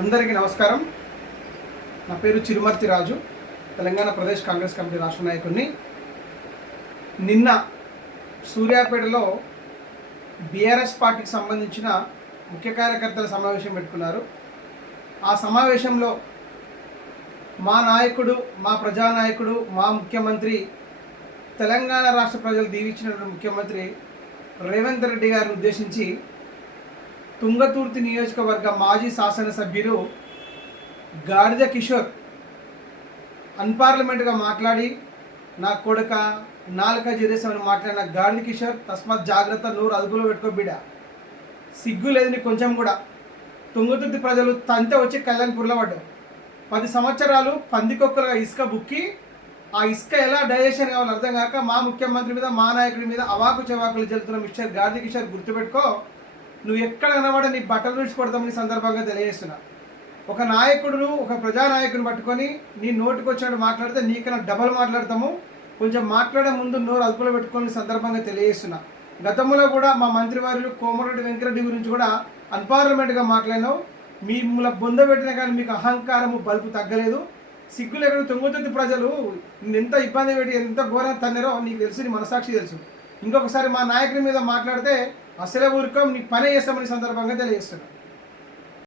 అందరికీ నమస్కారం. నా పేరు చిరుమర్తి రాజు, తెలంగాణ ప్రదేశ్ కాంగ్రెస్ కమిటీ రాష్ట్ర నాయకుడిని. నిన్న సూర్యాపేటలో బీఆర్ఎస్ పార్టీకి సంబంధించిన ముఖ్య కార్యకర్తల సమావేశం పెట్టుకున్నారు. ఆ సమావేశంలో మా నాయకుడు, మా ప్రజానాయకుడు, మా ముఖ్యమంత్రి, తెలంగాణ రాష్ట్ర ప్రజలు దీవించినటువంటి ముఖ్యమంత్రి రేవంత్ రెడ్డి గారిని ఉద్దేశించి తుంగతుర్తి నియోజకవర్గ మాజీ శాసనసభ్యులు గాడిద కిషోర్ అన్పార్లమెంట్గా మాట్లాడి నా కొడుక నాలుక జీరేసామని మాట్లాడిన గాడిద కిషోర్ తస్మాత్ జాగ్రత్త, నూరు అదుపులో పెట్టుకో బిడ్డ. సిగ్గు లేదు నీకు కొంచెం కూడా. తుంగతుర్తి ప్రజలు తంతే వచ్చి కళ్యాణ్పూర్లో పడ్డావు. 10 సంవత్సరాలు పందికొక్కలుగా ఇసుక బుక్కి ఆ ఇసుక ఎలా డైజెషన్ కావాలో అర్థం కాక మా ముఖ్యమంత్రి మీద, మా నాయకుడి మీద అవాకు చెవాకులు జరుగుతున్న మిస్టర్ గాడిద కిషోర్ గుర్తుపెట్టుకో. నువ్వు ఎక్కడ కనబడ నీ బట్టలు విడిచి కొడతామని సందర్భంగా తెలియజేస్తున్నా. ఒక నాయకుడు, ఒక ప్రజానాయకుడిని పట్టుకొని నీ నోటికి వచ్చినట్టు మాట్లాడితే నీకన్నా డబల్ మాట్లాడతాము. కొంచెం మాట్లాడే ముందు నోరు అదుపులో పెట్టుకొని సందర్భంగా తెలియజేస్తున్నా. గతంలో కూడా మా మంత్రివారులు కోమరెడ్డి వెంకరెడ్డి గురించి కూడా అన్పార్లమెంట్గా మాట్లాడినావు. మిమ్మల్ని బొందబెట్టినా కానీ మీకు అహంకారము బల్పు తగ్గలేదు. సిగ్గులు ఎక్కడ. తుంగతుర్తి ప్రజలు ఎంత ఇబ్బంది పెట్టి ఎంత ఘోరంగా తన్నారో నీకు తెలుసు, నీ మనసాక్షి తెలుసు. ఇంకొకసారి మా నాయకుడి మీద మాట్లాడితే అసలే ఊరుకోం, నీ పనే చేస్తామని సందర్భంగా తెలియజేస్తున్నాను.